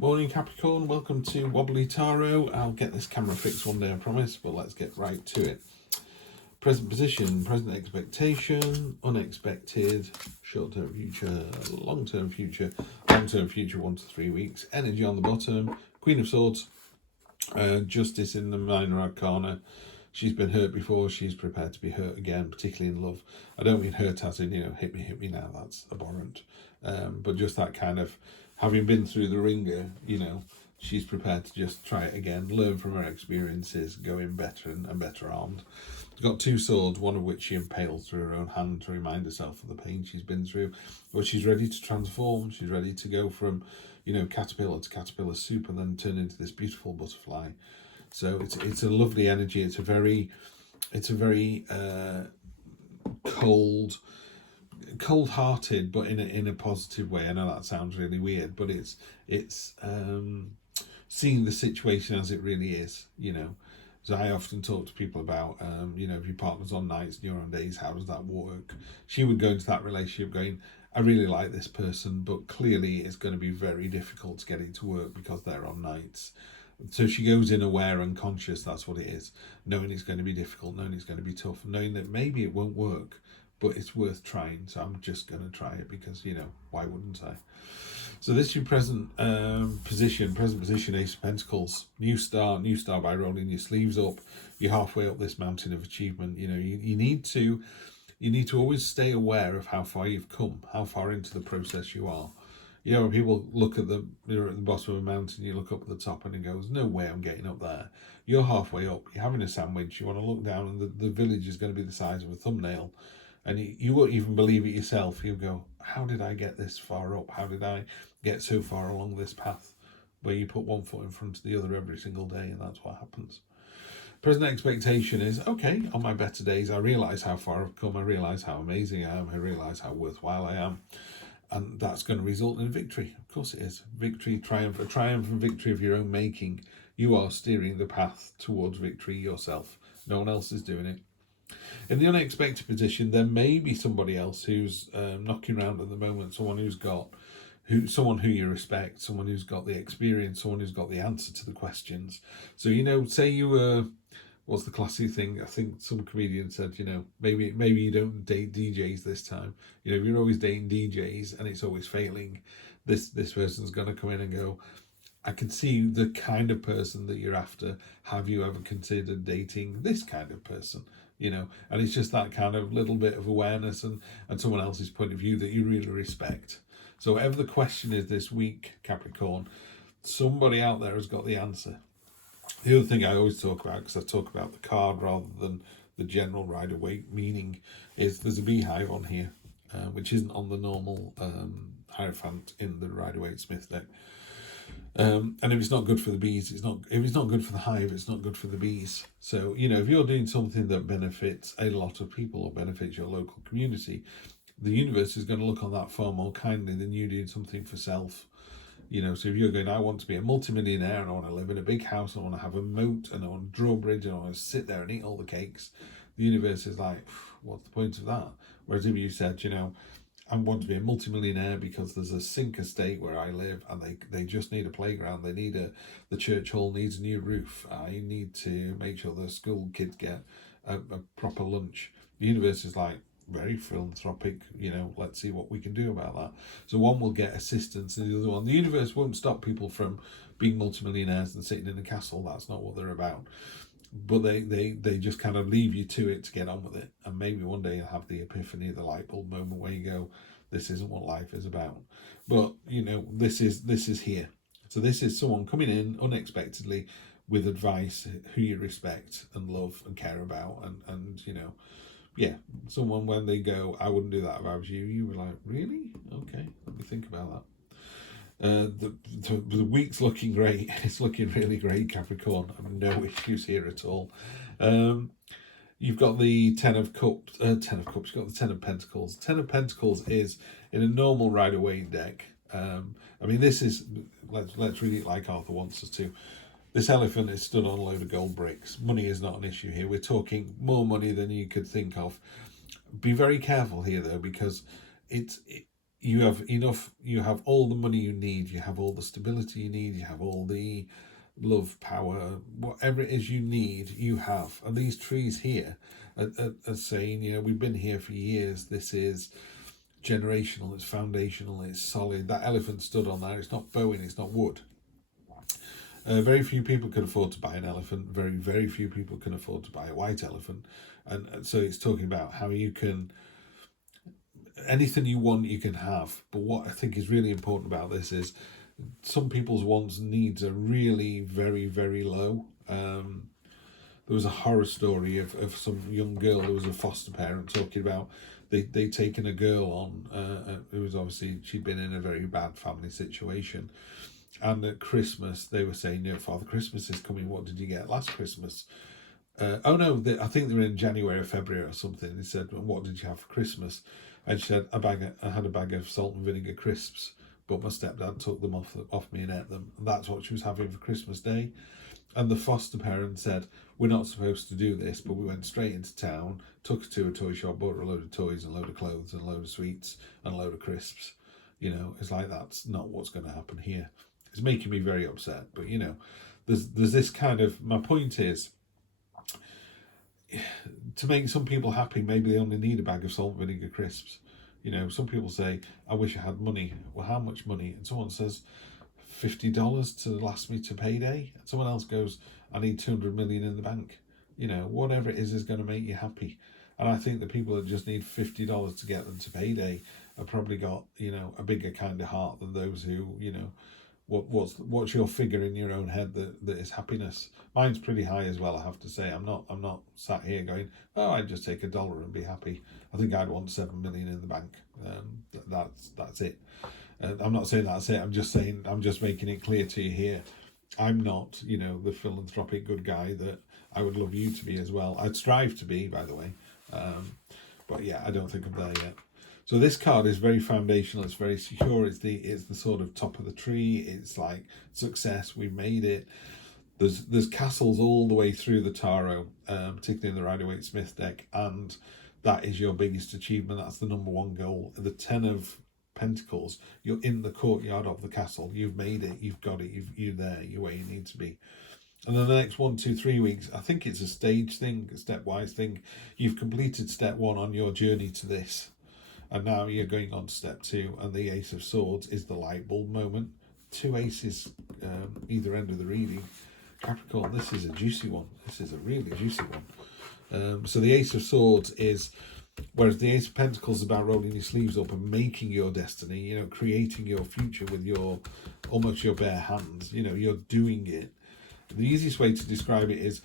Morning Capricorn, welcome to Wobbly Tarot. I'll get this camera fixed one day, I promise, but let's get right to it. Present position, present expectation, unexpected, short-term future, long-term future, long-term future 1 to 3 weeks, energy on the bottom, Queen of Swords, Justice in the minor arcana. She's been hurt before, she's prepared to be hurt again, particularly in love. I don't mean hurt as in, hit me now, that's abhorrent. But just that kind of, having been through the ringer, she's prepared to just try it again, learn from her experiences, go in better and better armed. She's got 2 swords, one of which she impales through her own hand to remind herself of the pain she's been through. But she's ready to transform, she's ready to go from, caterpillar to caterpillar soup and then turn into this beautiful butterfly. So it's a lovely energy. It's a very cold-hearted, but in a positive way. I know that sounds really weird, but it's seeing the situation as it really is. So I often talk to people about if your partner's on nights and you're on days, how does that work? She would go into that relationship going, I really like this person, but clearly it's going to be very difficult to get it to work because they're on nights. So she goes in aware and conscious, that's what it is. Knowing it's going to be difficult, knowing it's going to be tough, knowing that maybe it won't work, but it's worth trying. So I'm just going to try it because, why wouldn't I? So this is your present position, Ace of Pentacles. New start by rolling your sleeves up. You're halfway up this mountain of achievement. You need to always stay aware of how far you've come, how far into the process you are. When people look at you're at the bottom of a mountain, you look up at the top and it goes, no way I'm getting up there. You're halfway up, you're having a sandwich, you want to look down and the village is going to be the size of a thumbnail. And you won't even believe it yourself. You'll go, how did I get this far up? How did I get so far along this path? Where you put one foot in front of the other every single day, and that's what happens. Present expectation is, okay, on my better days, I realise how far I've come, I realise how amazing I am, I realise how worthwhile I am. And that's going to result in victory. Of course it is. Victory, triumph, a triumph and victory of your own making. You are steering the path towards victory yourself. No one else is doing it. In the unexpected position, there may be somebody else who's knocking around at the moment, someone who you respect, someone who's got the experience, someone who's got the answer to the questions. So, say you were, what's the classic thing? I think some comedian said, maybe you don't date DJs this time. If you're always dating DJs and it's always failing, this person's going to come in and go, I can see the kind of person that you're after. Have you ever considered dating this kind of person? And it's just that kind of little bit of awareness and someone else's point of view that you really respect. So whatever the question is this week, Capricorn, somebody out there has got the answer. The other thing I always talk about, because I talk about the card rather than the general Rider-Waite meaning, is there's a beehive on here, which isn't on the normal Hierophant in the Rider-Waite Smith deck. And if it's not good for the bees, if it's not good for the hive, it's not good for the bees. So, if you're doing something that benefits a lot of people or benefits your local community, the universe is going to look on that far more kindly than you doing something for self. So if you're going, I want to be a multimillionaire and I want to live in a big house, I want to have a moat and I want a drawbridge and I want to sit there and eat all the cakes, the universe is like, what's the point of that? Whereas if you said, I want to be a multimillionaire because there's a sink estate where I live and they just need a playground, the church hall needs a new roof, I need to make sure the school kids get a proper lunch. The universe is like, very philanthropic, let's see what we can do about that. So one will get assistance and the other one, the universe won't stop people from being multimillionaires and sitting in a castle. That's not what they're about. But they just kind of leave you to it to get on with it. And maybe one day you'll have the epiphany, the light bulb moment where you go, this isn't what life is about. But, this is here. So this is someone coming in unexpectedly with advice who you respect and love and care about and someone when they go, I wouldn't do that if I was you, you were like, really? Okay, let me think about that. The week's looking great. It's looking really great, Capricorn. I have no issues here at all. You've got the Ten of Cups. You've got the Ten of Pentacles. Ten of Pentacles is in a normal Rider-Waite deck. This is, let's read it like Arthur wants us to. This elephant is stood on a load of gold bricks. Money is not an issue here. We're talking more money than you could think of. Be very careful here, though, because you have enough, you have all the money you need, you have all the stability you need, you have all the love, power, whatever it is you need, you have. And these trees here are saying, we've been here for years. This is generational, it's foundational, it's solid. That elephant stood on there. It's not bowing, it's not wood. Very few people can afford to buy an elephant. Very, very few people can afford to buy a white elephant. And so it's talking about how you can, anything you want, you can have. But what I think is really important about this is some people's wants and needs are really very, very low. There was a horror story of some young girl who was a foster parent talking about they'd taken a girl on who was obviously, she'd been in a very bad family situation. And at Christmas, they were saying, Father Christmas is coming. What did you get last Christmas? Oh no, I think they were in January or February or something. They said, what did you have for Christmas? And she said, I had a bag of salt and vinegar crisps, but my stepdad took them off me and ate them. And that's what she was having for Christmas Day. And the foster parent said, we're not supposed to do this, but we went straight into town, took her to a toy shop, bought her a load of toys and a load of clothes and a load of sweets and a load of crisps. It's like, that's not what's going to happen here. It's making me very upset. But, there's this kind of, my point is, to make some people happy, maybe they only need a bag of salt and vinegar crisps. Some people say, I wish I had money. Well, how much money? And someone says, $50 to last me to payday. And someone else goes, I need 200 million in the bank. Whatever it is going to make you happy. And I think the people that just need $50 to get them to payday have probably got, a bigger kind of heart than those who, what's your figure in your own head that is happiness? Mine's pretty high as well, I have to say. I'm not sat here going, oh, I'd just take $1 and be happy. I think I'd want 7 million in the bank. That's it. I'm not saying that's it. I'm just making it clear to you here. I'm not, the philanthropic good guy that I would love you to be as well. I'd strive to be, by the way. But yeah, I don't think I'm there yet. So this card is very foundational. It's very secure. It's the sort of top of the tree. It's like success. We've made it. There's castles all the way through the tarot, particularly in the Rider-Waite-Smith deck, and that is your biggest achievement. That's the number one goal. The 10 of Pentacles. You're in the courtyard of the castle. You've made it. You've got it. You're there. You're where you need to be. And then the next 1, 2, 3 weeks, I think it's a stage thing, a stepwise thing. You've completed step 1 on your journey to this. And now you're going on to step 2, and the Ace of Swords is the light bulb moment. 2 aces either end of the reading. Capricorn, this is a juicy one. This is a really juicy one. So the Ace of Swords is, whereas the Ace of Pentacles is about rolling your sleeves up and making your destiny, creating your future with almost your bare hands. You're doing it. The easiest way to describe it is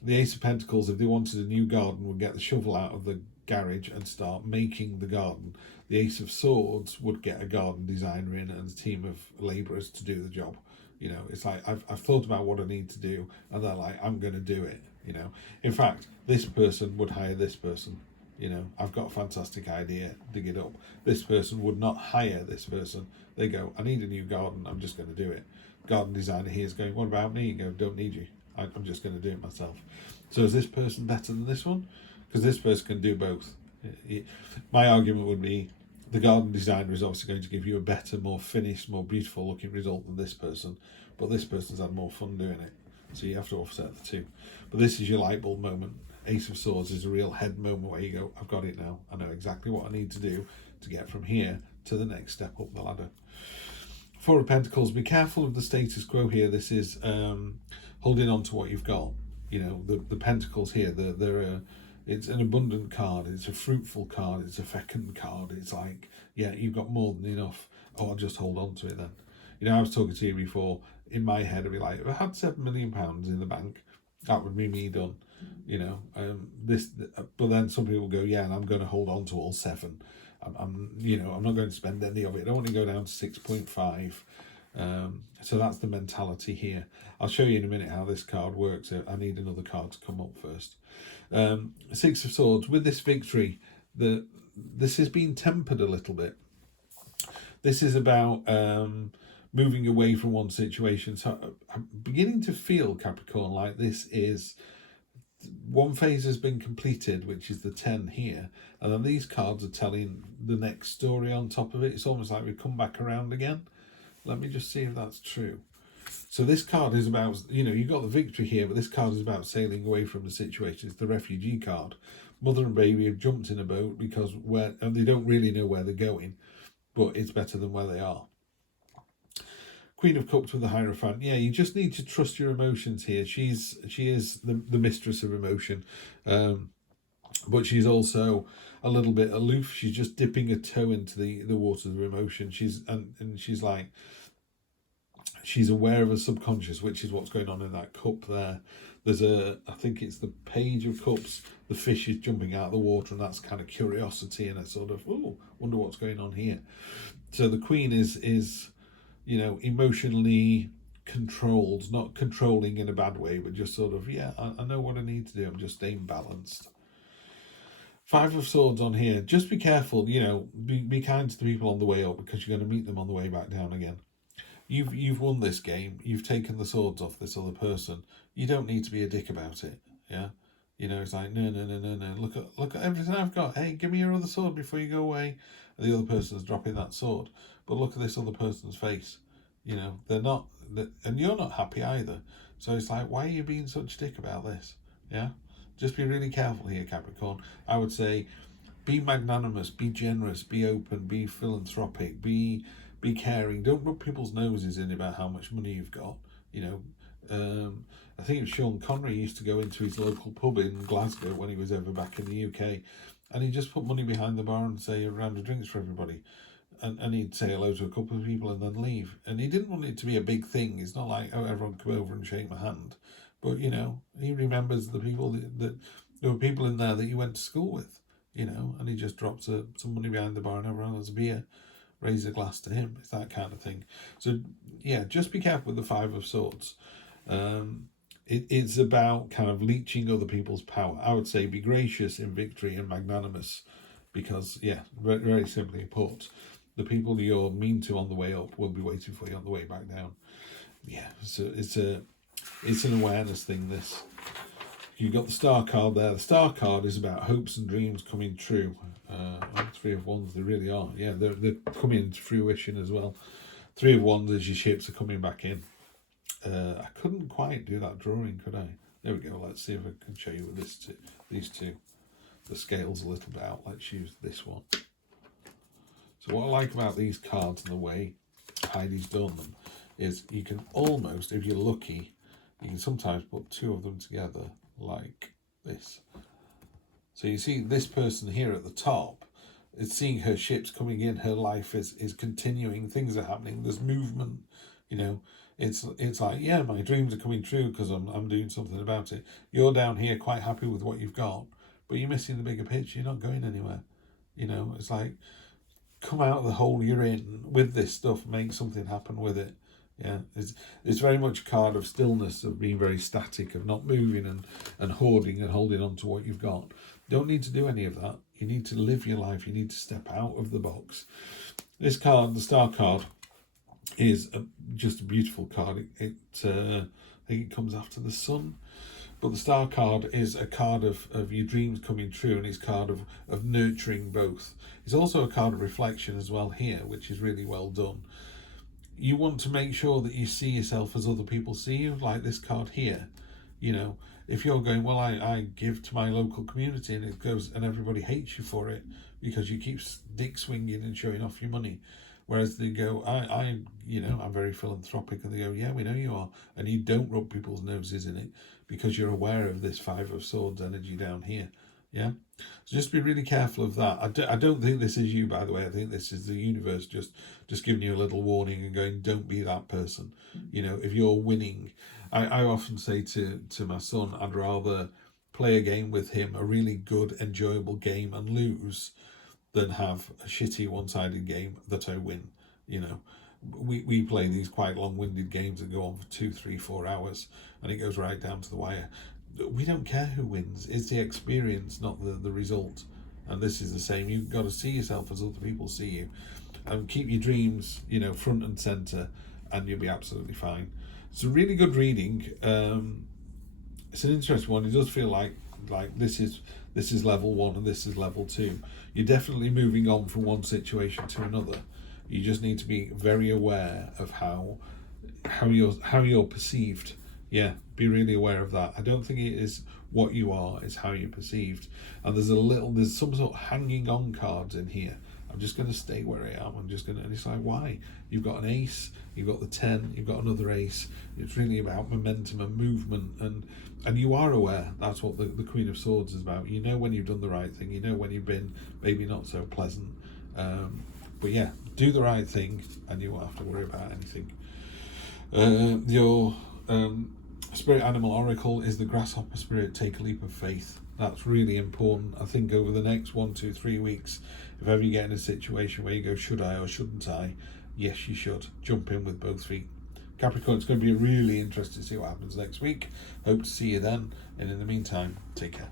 the Ace of Pentacles, if they wanted a new garden, would get the shovel out of the garage and start making the garden. The Ace of Swords would get a garden designer in and a team of labourers to do the job. It's like, I've thought about what I need to do, and they're like, I'm going to do it. In fact, this person would hire this person. I've got a fantastic idea, dig it up. This person would not hire this person. They go, I need a new garden, I'm just going to do it. Garden designer here is going, what about me? You go, don't need you. I'm just going to do it myself. So is this person better than this one? Because this person can do both. My argument would be the garden designer is obviously going to give you a better, more finished, more beautiful looking result than this person, but this person's had more fun doing it. So you have to offset the two. But this is your light bulb moment. Ace of Swords is a real head moment where you go, I've got it now. I know exactly what I need to do to get from here to the next step up the ladder. 4 of Pentacles, be careful of the status quo here. This is holding on to what you've got. The Pentacles here, it's an abundant card, it's a fruitful card, it's a fecund card. It's like, yeah, you've got more than enough. Oh, I'll just hold on to it then. I was talking to you before, in my head I'd be like, if I had £7 million in the bank, that would be me done. But then some people go, yeah, and I'm going to hold on to all 7. I'm not going to spend any of it. I don't want to go down to 6.5. So that's the mentality here. I'll show you in a minute how this card works. I need another card to come up first. 6 of Swords, with this victory, this has been tempered a little bit. This is about moving away from one situation. So I'm beginning to feel, Capricorn, like this is one phase has been completed, which is the 10 here, and then these cards are telling the next story on top of it. It's almost like we come back around again. Let me just see if that's true. So this card is about, you've got the victory here, but this card is about sailing away from the situation. It's the refugee card. Mother and baby have jumped in a boat because and they don't really know where they're going, but it's better than where they are. Queen of Cups with the Hierophant. Yeah, you just need to trust your emotions here. She is the mistress of emotion, but she's also a little bit aloof. She's just dipping a toe into the waters of emotion. She's like, she's aware of her subconscious, which is what's going on in that cup there. There's I think it's the Page of Cups. The fish is jumping out of the water, and that's kind of curiosity and a sort of, wonder what's going on here. So the Queen is emotionally controlled, not controlling in a bad way, but just sort of, I know what I need to do. I'm just staying balanced. Five of Swords on here. Just be careful, be kind to the people on the way up, because you're going to meet them on the way back down again. You've won this game. You've taken the swords off this other person. You don't need to be a dick about it. Yeah, it's like, no. Look at everything I've got. Hey, give me your other sword before you go away. And the other person's dropping that sword. But look at this other person's face. They're not, and you're not happy either. So it's like, why are you being such a dick about this? Yeah, just be really careful here, Capricorn. I would say, be magnanimous, be generous, be open, be philanthropic, be caring. Don't rub people's noses in about how much money you've got. I think it was Sean Connery used to go into his local pub in Glasgow when he was ever back in the UK, and he'd just put money behind the bar and say a round of drinks for everybody. And he'd say hello to a couple of people and then leave. And he didn't want it to be a big thing. It's not like, everyone come over and shake my hand. But, he remembers the people that there were people in there that he went to school with, and he just drops some money behind the bar and everyone has a beer, raise a glass to him. It's that kind of thing. So, just be careful with the Five of Swords. It's about kind of leeching other people's power. I would say be gracious in victory and magnanimous, because, very, very simply put, the people you're mean to on the way up will be waiting for you on the way back down. Yeah, so it's an awareness thing, this. You've got the Star card there. The Star card is about hopes and dreams coming true. Three of Wands, they really are. Yeah, they're coming into fruition as well. Three of Wands as your ships are coming back in. I couldn't quite do that drawing, could I? There we go. Let's see if I can show you with these two. The scale's a little bit out. Let's use this one. So what I like about these cards and the way Heidi's done them is you can almost, if you're lucky, you can sometimes put two of them together like this. So you see this person here at the top is seeing her ships coming in, her life is continuing, things are happening, there's movement, it's like, my dreams are coming true because I'm doing something about it. You're down here quite happy with what you've got, but you're missing the bigger picture, you're not going anywhere. It's like, come out of the hole you're in with this stuff, make something happen with it. Yeah, it's very much a card of stillness, of being very static, of not moving and hoarding and holding on to what you've got. You don't need to do any of that. You need to live your life. You need to step out of the box. This card, the Star card, is just a beautiful card. I think it comes after the Sun. But the Star card is a card of your dreams coming true, and it's a card of nurturing both. It's also a card of reflection as well here, which is really well done. You want to make sure that you see yourself as other people see you, like this card here. If you're going, well, I give to my local community and it goes and everybody hates you for it because you keep dick swinging and showing off your money. Whereas they go, I'm very philanthropic, and they go, yeah, we know you are. And you don't rub people's noses in it because you're aware of this Five of Swords energy down here. Yeah. So just be really careful of that. I don't think this is you, by the way. I think this is the universe just giving you a little warning and going, don't be that person. If you're winning, I often say to my son, I'd rather play a game with him, a really good, enjoyable game, and lose than have a shitty one-sided game that I win. We play these quite long-winded games that go on for 2, 3, 4 hours, and it goes right down to the wire. We don't care who wins. It's the experience, not the result. And this is the same. You've got to see yourself as other people see you, and keep your dreams, front and center, and you'll be absolutely fine. It's a really good reading. it's an interesting one. It does feel like this is level 1 and this is level 2. You're definitely moving on from one situation to another. You just need to be very aware of how you're perceived. Yeah, be really aware of that. I don't think it is what you are, it's how you're perceived. And there's some sort of hanging on cards in here. I'm just going to stay where I am. And it's like, why? You've got an ace, you've got the 10, you've got another ace. It's really about momentum and movement, and you are aware. That's what the Queen of Swords is about. You know when you've done the right thing, you know when you've been maybe not so pleasant. But yeah, do the right thing and you won't have to worry about anything. Your spirit animal oracle is the grasshopper spirit. Take a leap of faith. That's really important. I think over the next 1, 2, 3 weeks, if ever you get in a situation where you go, should I or shouldn't I? Yes, you should. Jump in with both feet. Capricorn, it's going to be really interesting to see what happens next week. Hope to see you then. And in the meantime, take care.